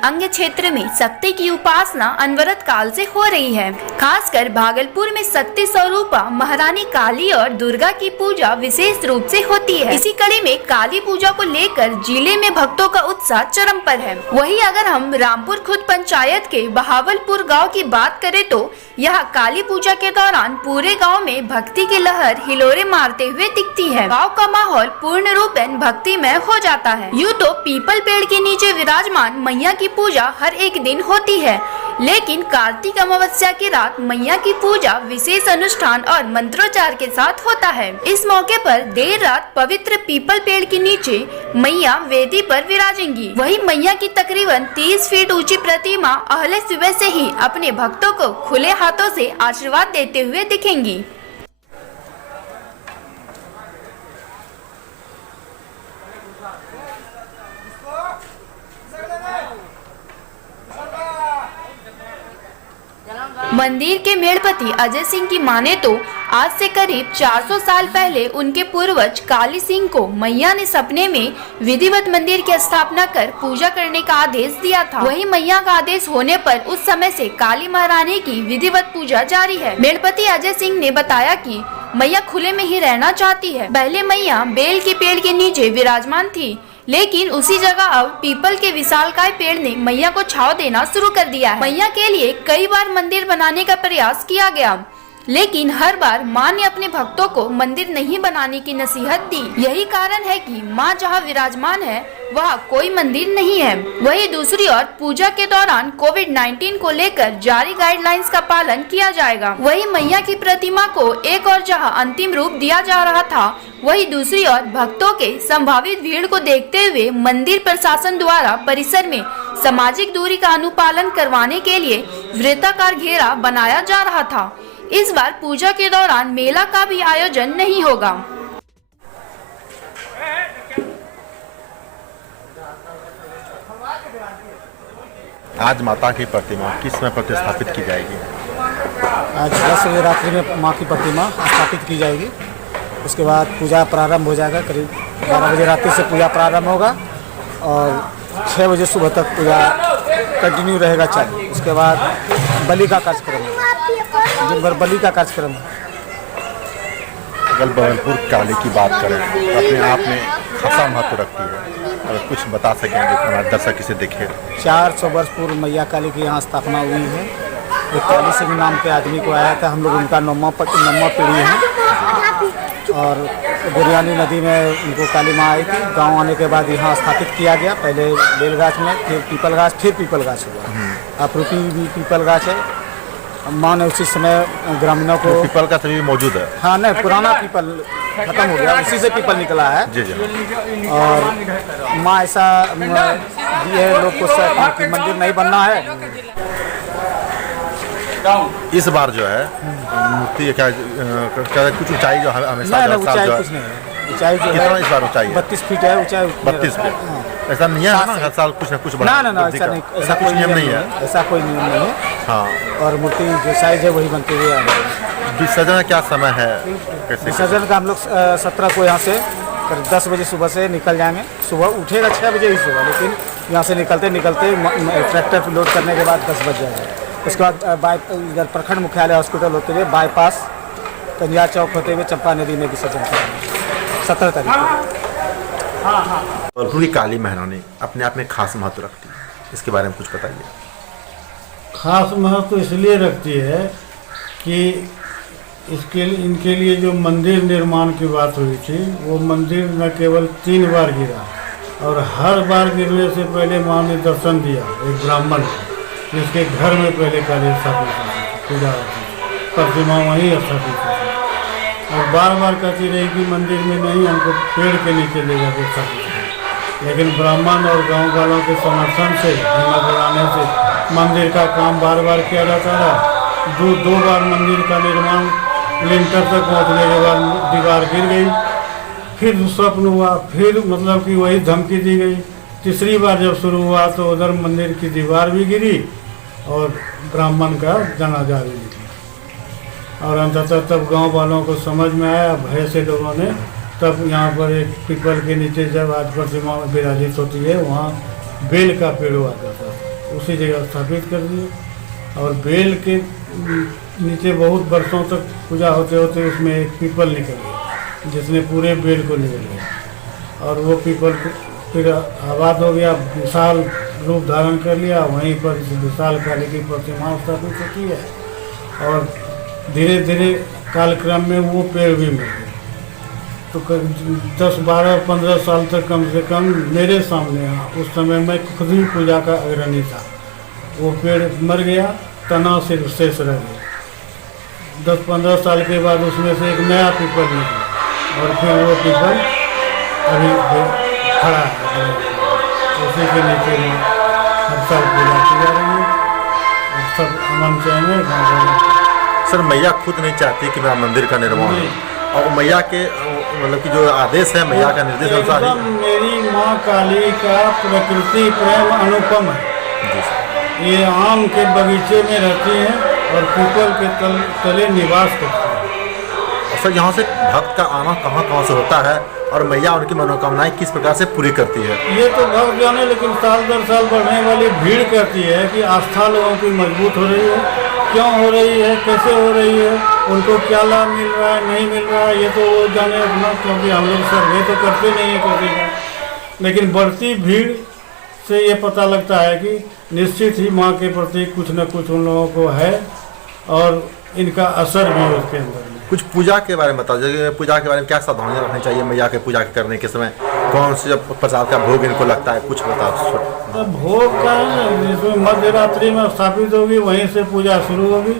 अंग क्षेत्र में शक्ति की उपासना अनवरत काल से हो रही है। खासकर भागलपुर में शक्ति स्वरूपा महारानी काली और दुर्गा की पूजा विशेष रूप से होती है। इसी कड़ी में काली पूजा को लेकर जिले में भक्तों का उत्साह चरम पर है। वहीं अगर हम रामपुर खुद पंचायत के बहावलपुर गांव की बात करें तो यह काली पूजा के दौरान पूरे गांव में भक्ति की लहर हिलोरे मारते हुए दिखती है। गांव का माहौल पूर्ण रूपेण भक्तिमय हो जाता है। यूँ तो पीपल पेड़ के नीचे विराजमान मैया की पूजा हर एक दिन होती है, लेकिन कार्तिक अमावस्या की रात मैया की पूजा विशेष अनुष्ठान और मंत्रोच्चार के साथ होता है। इस मौके पर देर रात पवित्र पीपल पेड़ के नीचे मैया वेदी पर विराजेंगी। वहीं मैया की तकरीबन 30 फीट ऊंची प्रतिमा अहले सुबह से ही अपने भक्तों को खुले हाथों से आशीर्वाद देते हुए दिखेंगी। मंदिर के मेढ़पति अजय सिंह की माने तो आज से करीब 400 साल पहले उनके पूर्वज काली सिंह को मैया ने सपने में विधिवत मंदिर की स्थापना कर पूजा करने का आदेश दिया था। वहीं मैया का आदेश होने पर उस समय से काली महारानी की विधिवत पूजा जारी है। मेढ़पति अजय सिंह ने बताया कि मैया खुले में ही रहना चाहती है। पहले मैया बेल के पेड़ के नीचे विराजमान थी, लेकिन उसी जगह अब पीपल के विशालकाय पेड़ ने मैया को छांव देना शुरू कर दिया है। मैया के लिए कई बार मंदिर बनाने का प्रयास किया गया, लेकिन हर बार मां ने अपने भक्तों को मंदिर नहीं बनाने की नसीहत दी। यही कारण है कि मां जहां विराजमान है वहां कोई मंदिर नहीं है। वहीं दूसरी ओर पूजा के दौरान कोविड-19 को लेकर जारी गाइडलाइंस का पालन किया जाएगा। वहीं मैया की प्रतिमा को एक और जहां अंतिम रूप दिया जा रहा था, वहीं दूसरी ओर भक्तों के संभावित भीड़ को देखते हुए मंदिर प्रशासन द्वारा परिसर में सामाजिक दूरी का अनुपालन करवाने के लिए वृत्ताकार घेरा बनाया जा रहा था। इस बार पूजा के दौरान मेला का भी आयोजन नहीं होगा। आज माता की प्रतिमा किस समय प्रतिस्थापित की जाएगी? आज 10 बजे रात्रि में माँ की प्रतिमा स्थापित की जाएगी। उसके बाद पूजा प्रारंभ हो जाएगा। करीब 12 बजे रात्रि से पूजा प्रारंभ होगा और 6 बजे सुबह तक पूजा कंटिन्यू रहेगा चालू। उसके बाद बलि का कार्यक्रम है, दिन भर बलि का कार्यक्रम है। अगर बहावलपुर काली की बात करें तो अपने आप में खासा महत्व रखती है। अगर कुछ बता सकें जो हमारे दर्शक इसे देखे। 400 वर्ष पूर्व मैया काली की यहाँ स्थापना हुई है। एक काली सिंह नाम के आदमी को आया था, हम लोग उनका 9वां पीढ़ी है। और गुरियानी नदी में उनको काली माँ आई थी। गांव आने के बाद यहाँ स्थापित किया गया। पहले बेलगाछ में, फिर पीपल गाछ, फिर पीपल गाछ हुआ। अपरूपी भी पीपल गाछ है। माँ ने उसी समय ग्रामीणों को तो पीपल का सभी मौजूद है। हाँ, नहीं, पुराना पीपल खत्म हो गया, उसी से पीपल निकला है। जी जी। और माँ ऐसा दिए है लोग को कि मंदिर नहीं बनना है। इस बार जो है मूर्ति क्या कुछ ऊंचाई जो हमेशा ऊंचाई कुछ नहीं है। ऊंचाई जो कितना इस बार ऊंचाई 32 फीट है ऊंचाई। 32 फीट। ऐसा नहीं है ना हर साल कुछ ना कुछ ना ऐसा नहीं, ऐसा कोई नियम नहीं है। ऐसा कोई नियम नहीं है। हाँ, और मूर्ति जो साइज है वही बनती हुई है। विसर्जन का क्या समय है? विसर्जन का हम लोग 17 को यहाँ से 10 बजे सुबह से निकल जाएंगे। सुबह उठेगा 6 बजे ही सुबह, लेकिन यहाँ से निकलते ट्रैक्टर पर लोड करने के बाद 10 बज जाएगा। उसके बाद इधर प्रखंड मुख्यालय हॉस्पिटल होते हुए बाईपास कंजा चौक होते हुए चंपा नदी में विसर्जन करेंगे 17 तारीख को। बहावलपुर की काली महारानी अपने आप में खास महत्व रखती है, इसके बारे में कुछ बताइए। खास महत्व इसलिए रखती है कि इनके लिए जो मंदिर निर्माण की बात हुई थी, वो मंदिर न केवल 3 बार गिरा और हर बार गिरने से पहले माँ ने दर्शन दिया एक ब्राह्मण को, जिसके घर में पहले काली स्थापित होती थी, पूजा होती थी, प्रतिमा वहीं स्थापित होती थी। और बार बार कहती रही कि मंदिर में नहीं, हमको पेड़ के नीचे ले जाकर स्थापित है। लेकिन ब्राह्मण और गांव वालों के समर्थन से, हिम्मत बढ़ाने से मंदिर का काम बार बार किया जाता रहा। दो बार मंदिर का निर्माण लिंटर तक पहुँचने के बाद दीवार गिर गई। फिर स्वप्न हुआ, फिर मतलब कि वही धमकी दी गई। तीसरी बार जब शुरू हुआ तो उधर मंदिर की दीवार भी गिरी और ब्राह्मण का जनाजा भी निकला। और अंततः तब गांव वालों को समझ में आया, भय से लोगों ने तब यहाँ पर एक पीपल के नीचे जब आज प्रतिमा विराजित होती है, वहाँ बेल का पेड़ हुआ करता था। उसी जगह स्थापित कर दिए। और बेल के नीचे बहुत वर्षों तक पूजा होते होते उसमें एक पीपल निकल गया, जिसने पूरे बेल को निकल गया। और वो पीपल फिर आबाद हो गया, विशाल रूप धारण कर लिया। वहीं पर इस विशाल काली की प्रतिमा स्थापित होती है। और धीरे धीरे कालक्रम में वो पेड़ भी मिल गए। तो 10, 12, 15 साल तक कम से कम मेरे सामने उस समय मैं खुद ही पूजा का अग्रणी था। वो पेड़ मर गया, तना सिर्फ शेष रह गया। 10-15 साल के बाद उसमें से एक नया पीपल निकला और फिर वो पीपल अभी खड़ा है। उसी के नीचे में हर साल पूजा की जा रही है और सब अमन चैन है गाँव। सर, मैया खुद नहीं चाहती कि मेरा मंदिर का निर्माण हो, और मैया के मतलब कि जो आदेश है, मैया का निर्देश अनुसार ही। मेरी माँ काली का प्रकृति प्रेम अनुपम है। ये आम के बगीचे में रहती हैं और पीपल के तले निवास करती हैं। सर, यहाँ से भक्त का आना कहाँ से होता है और मैया उनकी मनोकामनाएं किस प्रकार से पूरी करती है? ये तो भक्त जाने, लेकिन साल दर साल बढ़ने वाली भीड़ कहती है कि आस्था लोगों की मजबूत हो रही है। क्यों हो रही है, कैसे हो रही है, उनको क्या लाभ मिल रहा है, नहीं मिल रहा है, ये तो वो जाने अपना, क्योंकि हम लोग सर्वे तो करते नहीं है किसी का। लेकिन बढ़ती भीड़ से ये पता लगता है कि निश्चित ही माँ के प्रति कुछ न कुछ उन लोगों को है और इनका असर भी है उसके अंदर में। कुछ पूजा के बारे में बताओ, जैसे पूजा के बारे में क्या सावधानियां रखनी चाहिए मैया के पूजा करने के समय? कौन से प्रसाद का भोग इनको लगता है, कुछ बताओ। तो भोग का है ना, जिसमें मध्य रात्रि में स्थापित होगी, वहीं से पूजा शुरू होगी,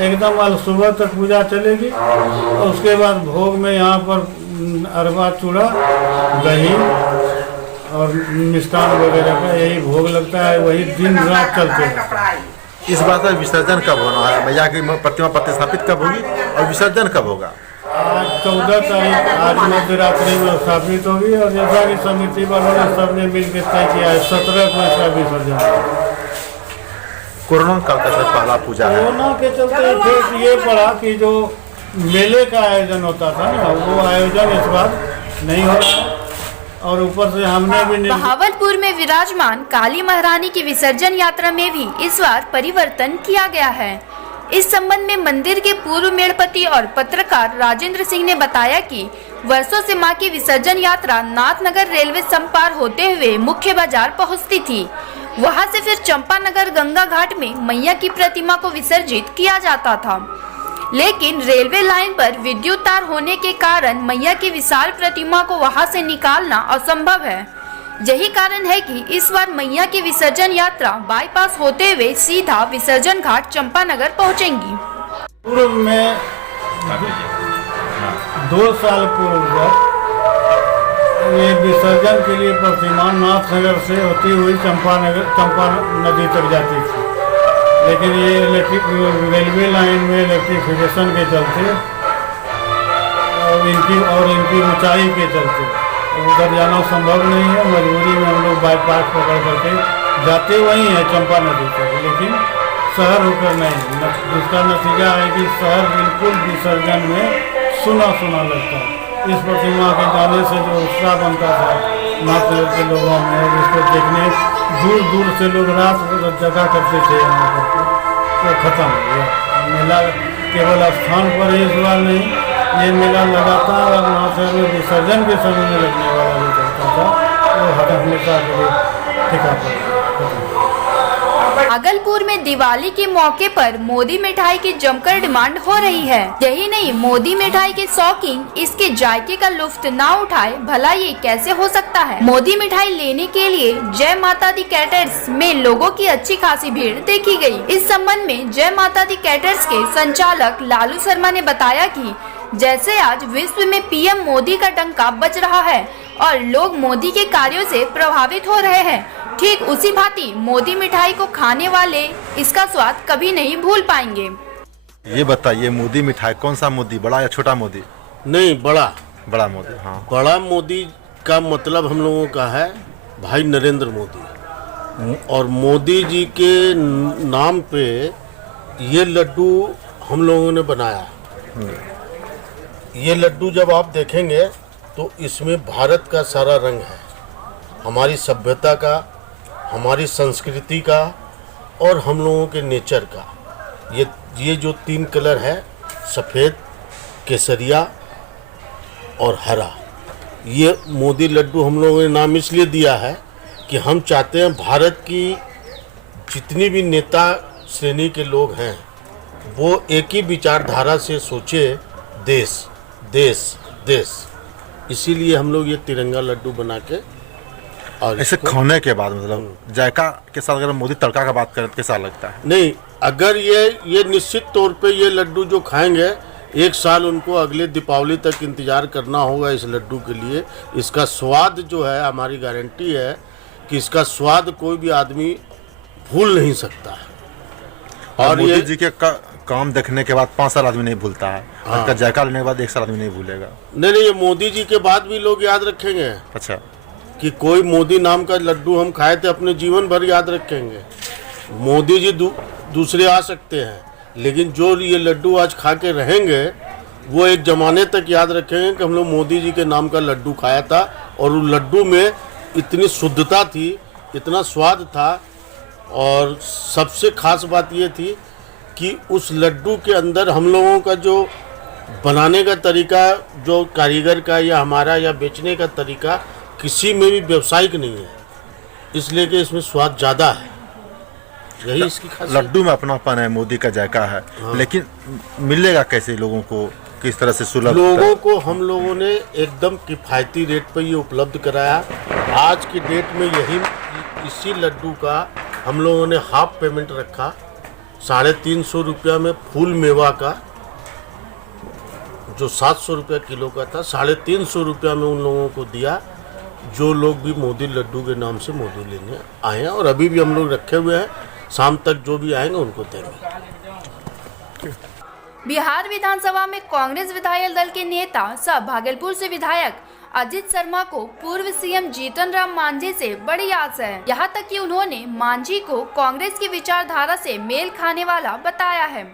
एकदम आज सुबह तक पूजा चलेगी। और उसके बाद भोग में यहाँ पर अरबा, चूड़ा, दही और मिष्ठान वगैरह का यही भोग लगता है, वही दिन रात चलते हैं। इस बात का विसर्जन कब होना है? मैया की प्रतिमा प्रतिष्ठापित कब होगी और विसर्जन कब होगा? आज 14 तारीख, आज मध्य रात्रि में स्थापित होगी। और जैसा कि समिति वालों ने सबने मिलकर तय किया है, 17 को इसका विसर्जन। कोरोना काल का सर पहला पूजा है। कोरोना के चलते फिर ये पड़ा कि जो मेले का आयोजन होता था ना, वो आयोजन इस बार नहीं हो रहा है। और ऊपर से हमने भी बहावलपुर में विराजमान काली महारानी की विसर्जन यात्रा में भी इस बार परिवर्तन किया गया है। इस संबंध में मंदिर के पूर्व मेड़पति और पत्रकार राजेंद्र सिंह ने बताया कि वर्षों से मां की विसर्जन यात्रा नाथनगर रेलवे संपार होते हुए मुख्य बाजार पहुंचती थी। वहां से फिर चंपानगर गंगा घाट में मैया की प्रतिमा को विसर्जित किया जाता था। लेकिन रेलवे लाइन पर विद्युत तार होने के कारण मैया की विशाल प्रतिमा को वहां से निकालना असंभव है। यही कारण है कि इस बार मैया की विसर्जन यात्रा बाईपास होते हुए सीधा विसर्जन घाट चंपानगर पहुंचेंगी। पूर्व में 2 साल पूर्व ये विसर्जन के लिए प्रतिमा नाथनगर से होती हुई चंपा नदी तक जाती थी। लेकिन ये रेलवे लाइन में इलेक्ट्रिफिकेशन के चलते और इनकी ऊंचाई के चलते उधर जाना संभव नहीं है। मजबूरी में हम लोग बाईपास पकड़ करके जाते वही हैं चंपा नदी तक, लेकिन शहर होकर नहीं। जिसका नतीजा है कि शहर बिल्कुल विसर्जन में सुना लगता है। इस प्रतिमा के जाने से जो उत्साह बनता था नाथनगर के लोगों में, इसको देखने दूर दूर से लोग रात जगह करते थे यहाँ पर, तो खत्म हो गया। मेला केवल स्थान पर ही इस बार नहीं, ये मेला लगातार और नाथनगर में विसर्जन के समय में लगने वाला जो रहता था वो हमेशा के लिए टिका पड़ा। भागलपुर में दिवाली के मौके पर मोदी मिठाई की जमकर डिमांड हो रही है। यही नहीं, मोदी मिठाई के शौकीन इसके जायके का लुत्फ ना उठाए, भला ये कैसे हो सकता है। मोदी मिठाई लेने के लिए जय माता दी कैटर्स में लोगों की अच्छी खासी भीड़ देखी गई। इस संबंध में जय माता दी कैटर्स के संचालक लालू शर्मा ने बताया कि जैसे आज विश्व में पीएम मोदी का डंका बज रहा है और लोग मोदी के कार्यों से प्रभावित हो रहे हैं, ठीक उसी भांति मोदी मिठाई को खाने वाले इसका स्वाद कभी नहीं भूल पाएंगे। ये बताइए, मोदी मिठाई कौन सा मोदी, बड़ा या छोटा मोदी? नहीं, बड़ा मोदी। हाँ, बड़ा मोदी का मतलब हम लोगों का है भाई नरेंद्र मोदी, और मोदी जी के नाम पे ये लड्डू हम लोगों ने बनाया। ये लड्डू जब आप देखेंगे तो इसमें भारत का सारा रंग है, हमारी सभ्यता का, हमारी संस्कृति का और हम लोगों के नेचर का। ये जो 3 कलर है, सफ़ेद, केसरिया और हरा, ये मोदी लड्डू हम लोगों ने नाम इसलिए दिया है कि हम चाहते हैं भारत की जितनी भी नेता श्रेणी के लोग हैं वो एक ही विचारधारा से सोचे, देश देश देश। इसीलिए हम लोग ये तिरंगा लड्डू बना के और ऐसे खाने के बाद मतलब जायका के साथ अगर मोदी तड़का का बात करें तो कैसा लगता है? नहीं, अगर ये निश्चित तौर पे ये लड्डू जो खाएंगे, 1 साल उनको अगले दीपावली तक इंतज़ार करना होगा इस लड्डू के लिए। इसका स्वाद जो है, हमारी गारंटी है कि इसका स्वाद कोई भी आदमी भूल नहीं सकता है। और मोदी जी के काम देखने के बाद 5 साल आदमी नहीं भूलता है। हाँ। उनका जायका लेने के बाद 1 साल आदमी नहीं भूलेगा। नहीं, ये मोदी जी के बाद भी लोग याद रखेंगे। अच्छा, कि कोई मोदी नाम का लड्डू हम खाए थे, अपने जीवन भर याद रखेंगे। मोदी जी दूसरे आ सकते हैं, लेकिन जो ये लड्डू आज खा के रहेंगे वो एक ज़माने तक याद रखेंगे कि हम लोग मोदी जी के नाम का लड्डू खाया था। और उस लड्डू में इतनी शुद्धता थी, इतना स्वाद था, और सबसे ख़ास बात ये थी कि उस लड्डू के अंदर हम लोगों का जो बनाने का तरीका, जो कारीगर का या हमारा या बेचने का तरीका, किसी में भी व्यवसायिक नहीं है, इसलिए कि इसमें स्वाद ज़्यादा है। यही इसकी खासियत। लड्डू में अपनापन है, मोदी का जायका है। हाँ। लेकिन मिलेगा कैसे लोगों को, किस तरह से सुलभ? लोगों को हम लोगों ने एकदम किफ़ायती रेट पर ये उपलब्ध कराया। आज की डेट में इसी लड्डू का हम लोगों ने हाफ पेमेंट रखा, 350 रुपया में फूल मेवा का, जो 700 रुपया किलो का था, 350 रुपया में उन लोगों को दिया जो लोग भी मोदी लड्डू के नाम से मोदी लेने आए हैं। और अभी भी हम लोग रखे हुए हैं, शाम तक जो भी आएंगे उनको देंगे। बिहार विधानसभा में कांग्रेस विधायक दल के नेता सह भागलपुर से विधायक अजित शर्मा को पूर्व सीएम जीतन राम मांझी से बड़ी आस है। यहाँ तक कि उन्होंने मांझी को कांग्रेस की विचारधारा से मेल खाने वाला बताया है।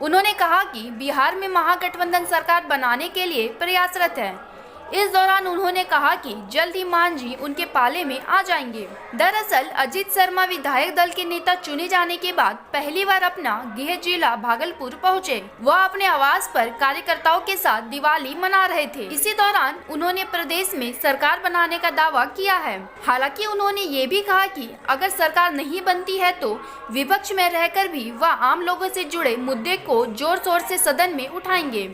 उन्होंने कहा कि बिहार में महागठबंधन सरकार बनाने के लिए प्रयासरत है। इस दौरान उन्होंने कहा कि जल्द ही मांझी उनके पाले में आ जाएंगे। दरअसल अजित शर्मा विधायक दल के नेता चुने जाने के बाद पहली बार अपना गृह जिला भागलपुर पहुंचे। वह अपने आवास पर कार्यकर्ताओं के साथ दिवाली मना रहे थे। इसी दौरान उन्होंने प्रदेश में सरकार बनाने का दावा किया है। हालांकि उन्होंने ये भी कहा कि अगर सरकार नहीं बनती है तो विपक्ष में रहकर भी वह आम लोगों से जुड़े मुद्दे को जोर शोर से सदन में उठाएंगे।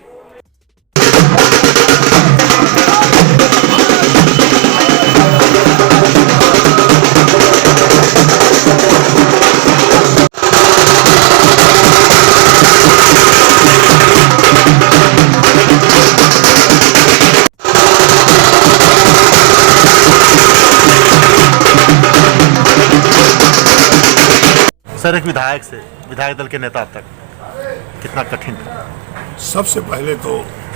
सर, एक विधायक से विधायक दल के नेता तक कितना कठिन था? सबसे पहले तो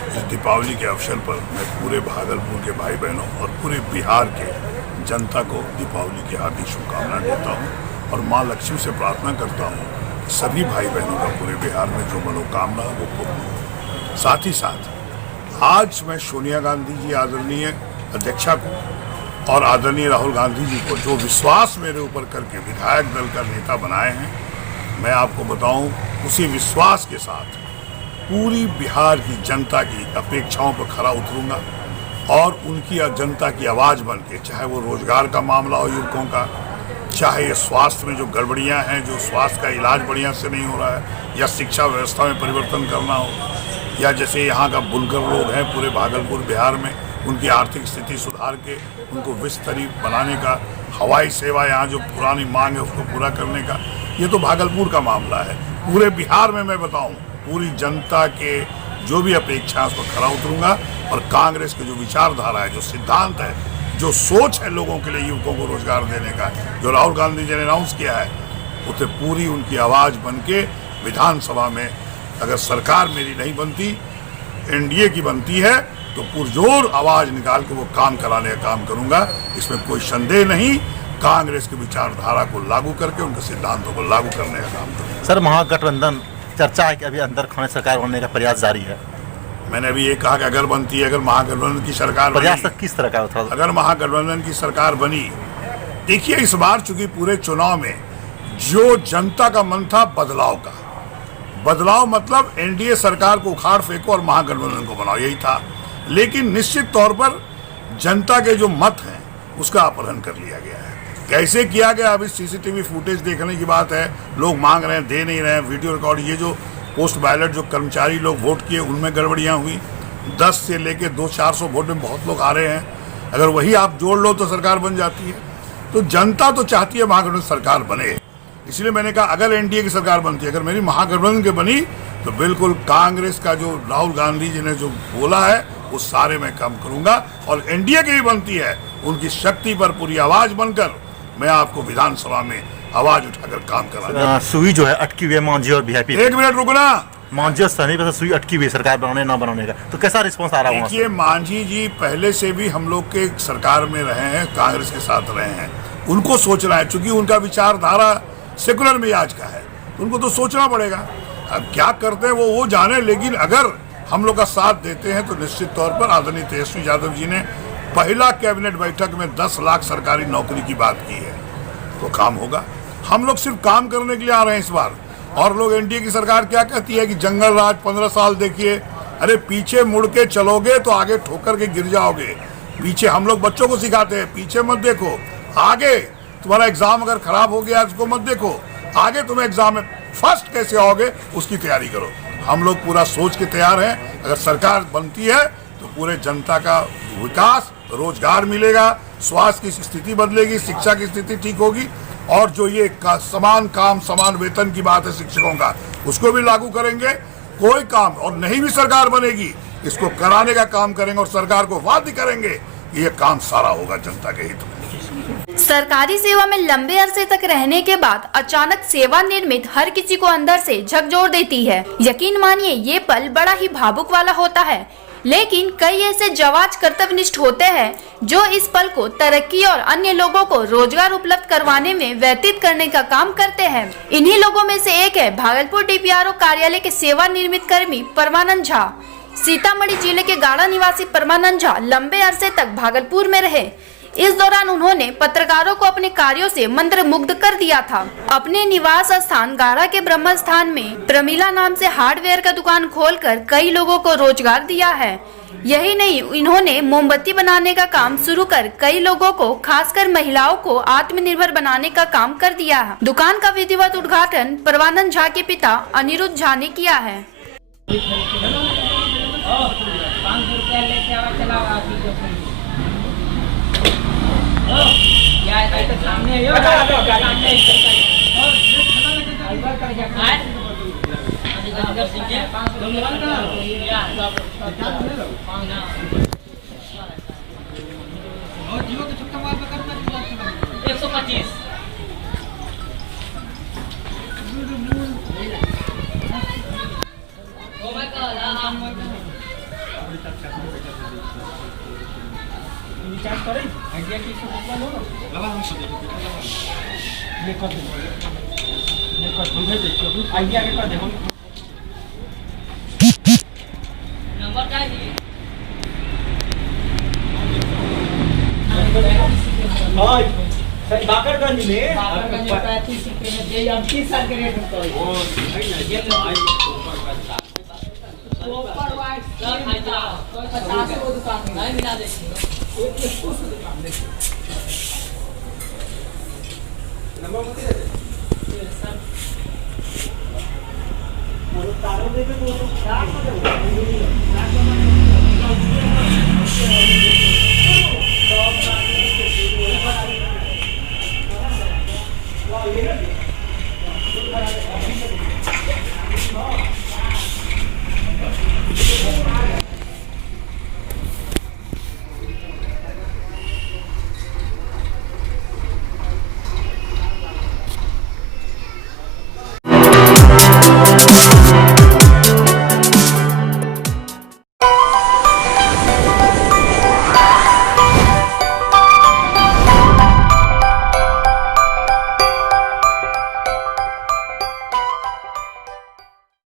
इस दीपावली के अवसर पर मैं पूरे भागलपुर के भाई बहनों और पूरे बिहार के जनता को दीपावली की हार्दिक शुभकामनाएं देता हूं और मां लक्ष्मी से प्रार्थना करता हूं सभी भाई बहनों का पूरे बिहार में जो मनोकामना है वो पूर्ण हो। साथ ही साथ आज मैं सोनिया गांधी जी आदरणीय अध्यक्षा को और आदरणीय राहुल गांधी जी को जो विश्वास मेरे ऊपर करके विधायक दल का नेता बनाए हैं, मैं आपको बताऊं उसी विश्वास के साथ पूरी बिहार की जनता की अपेक्षाओं पर खरा उतरूंगा और उनकी जनता की आवाज़ बन के, चाहे वो रोजगार का मामला हो युवकों का, चाहे ये स्वास्थ्य में जो गड़बड़ियां हैं, जो स्वास्थ्य का इलाज बढ़िया से नहीं हो रहा है, या शिक्षा व्यवस्था में परिवर्तन करना हो, या जैसे यहाँ का बुनकर लोग हैं पूरे भागलपुर बिहार में, उनकी आर्थिक स्थिति सुधार के उनको विश्व स्तरीय बनाने का, हवाई सेवा यहाँ जो पुरानी मांग है उसको पूरा करने का, ये तो भागलपुर का मामला है। पूरे बिहार में मैं बताऊं पूरी जनता के जो भी अपेक्षा है उस पर खरा उतरूंगा और कांग्रेस की जो विचारधारा है, जो सिद्धांत है, जो सोच है लोगों के लिए, युवकों को रोजगार देने का, जो राहुल गांधी जी ने अनाउंस किया है, उसे पूरी उनकी आवाज़ बन के विधानसभा में अगर सरकार मेरी नहीं बनती, एनडीए की बनती है, तो पुरजोर आवाज़ निकाल के वो काम कराने का काम करूंगा। इसमें कोई संदेह नहीं। कांग्रेस की विचारधारा को लागू करके उनके सिद्धांतों को लागू करने का काम करूंगा। सर, महागठबंधन चर्चा है कि अभी अंदर खाने सरकार बनने का प्रयास जारी है। मैंने अभी ये कहा कि अगर बनती है, अगर महागठबंधन की सरकार प्रयास बनी, किस तरह का था? अगर महागठबंधन की सरकार बनी देखिए, इस बार चूंकि पूरे चुनाव में जो जनता का मन था बदलाव का, बदलाव मतलब एनडीए सरकार को उखाड़ फेंको और महागठबंधन को बनाओ, यही था। लेकिन निश्चित तौर पर जनता के जो मत हैं उसका अपहरण कर लिया गया है। कैसे किया गया, अभी सीसीटीवी फुटेज देखने की बात है। लोग मांग रहे हैं, दे नहीं रहे हैं, वीडियो रिकॉर्ड। ये जो पोस्ट बैलेट जो कर्मचारी लोग वोट किए उनमें गड़बड़ियां हुई। 10 से लेके 200-400 वोट में बहुत लोग आ रहे हैं। अगर वही आप जोड़ लो तो सरकार बन जाती है। तो जनता तो चाहती है महागठबंधन सरकार बने, इसलिए मैंने कहा अगर एनडीए की सरकार बनती है, अगर मेरी महागठबंधन की बनी, तो बिल्कुल कांग्रेस का जो राहुल गांधी जी ने जो बोला है वो सारे मैं काम करूंगा। और एनडीए की भी बनती है, उनकी शक्ति पर पूरी आवाज बनकर मैं आपको विधानसभा में आवाज उठाकर काम करा। सुई जो है अटकी हुई है मांझी और वीआईपी। एक मिनट रुकना। मांझी और सहनी पर सुई अटकी हुई है सरकार बनाने ना बनाने का, तो कैसा रिस्पॉन्स आ रहा है? देखिए, मांझी जी पहले से भी हम लोग के सरकार में रहे हैं, कांग्रेस के साथ रहे हैं। उनको सोचना है, चूंकि उनका विचारधारा सेकुलर मिजाज का है, उनको तो सोचना पड़ेगा। अब क्या करते हैं वो जाने, लेकिन अगर हम लोग का साथ देते हैं तो निश्चित तौर पर आदरणीय तेजस्वी यादव जी ने पहला कैबिनेट बैठक में 10 लाख सरकारी नौकरी की बात की है, तो काम होगा। हम लोग सिर्फ काम करने के लिए आ रहे हैं इस बार। और लोग एनडीए की सरकार क्या कहती है कि जंगल राज 15 साल देखिए। अरे पीछे मुड़ के चलोगे तो आगे ठोकर के गिर जाओगे। पीछे हम लोग बच्चों को सिखाते हैं, पीछे मत देखो, आगे। तुम्हारा एग्जाम अगर खराब हो गया उसको मत देखो, आगे तुम्हें एग्जाम में फर्स्ट कैसे आओगे उसकी तैयारी करो। हम लोग पूरा सोच के तैयार हैं। अगर सरकार बनती है तो पूरे जनता का विकास, रोजगार मिलेगा, स्वास्थ्य की स्थिति बदलेगी, शिक्षा की स्थिति ठीक होगी। और जो ये समान काम समान वेतन की बात है शिक्षकों का, उसको भी लागू करेंगे। कोई काम और नहीं भी सरकार बनेगी, इसको कराने का काम करेंगे और सरकार को वादा करेंगे कि ये काम सारा होगा जनता के हित में। सरकारी सेवा में लंबे अरसे तक रहने के बाद अचानक सेवा निर्मित हर किसी को अंदर से झकझोर देती है। यकीन मानिए ये पल बड़ा ही भावुक वाला होता है, लेकिन कई ऐसे जवाज कर्तव्यनिष्ठ होते हैं जो इस पल को तरक्की और अन्य लोगों को रोजगार उपलब्ध करवाने में व्यतीत करने का काम करते हैं। इन्हीं लोगों में से एक है भागलपुर डीपीआरओ कार्यालय के सेवा निर्मित कर्मी परमानंद झा। सीतामढ़ी जिले के गाड़ा निवासी परमानंद झा लंबे अरसे तक भागलपुर में रहे। इस दौरान उन्होंने पत्रकारों को अपने कार्यों से मंत्रमुग्ध कर दिया था। अपने निवास स्थान गाड़ा के ब्रह्म स्थान में प्रमिला नाम से हार्डवेयर का दुकान खोलकर कई लोगों को रोजगार दिया है। यही नहीं, इन्होंने मोमबत्ती बनाने का काम शुरू कर कई लोगों को, खासकर महिलाओं को आत्मनिर्भर बनाने का काम कर दिया है। दुकान का विधिवत उद्घाटन परमानंद झा के पिता अनिरुद्ध झा ने किया है। बाकरगंज में 30 साल के रेट में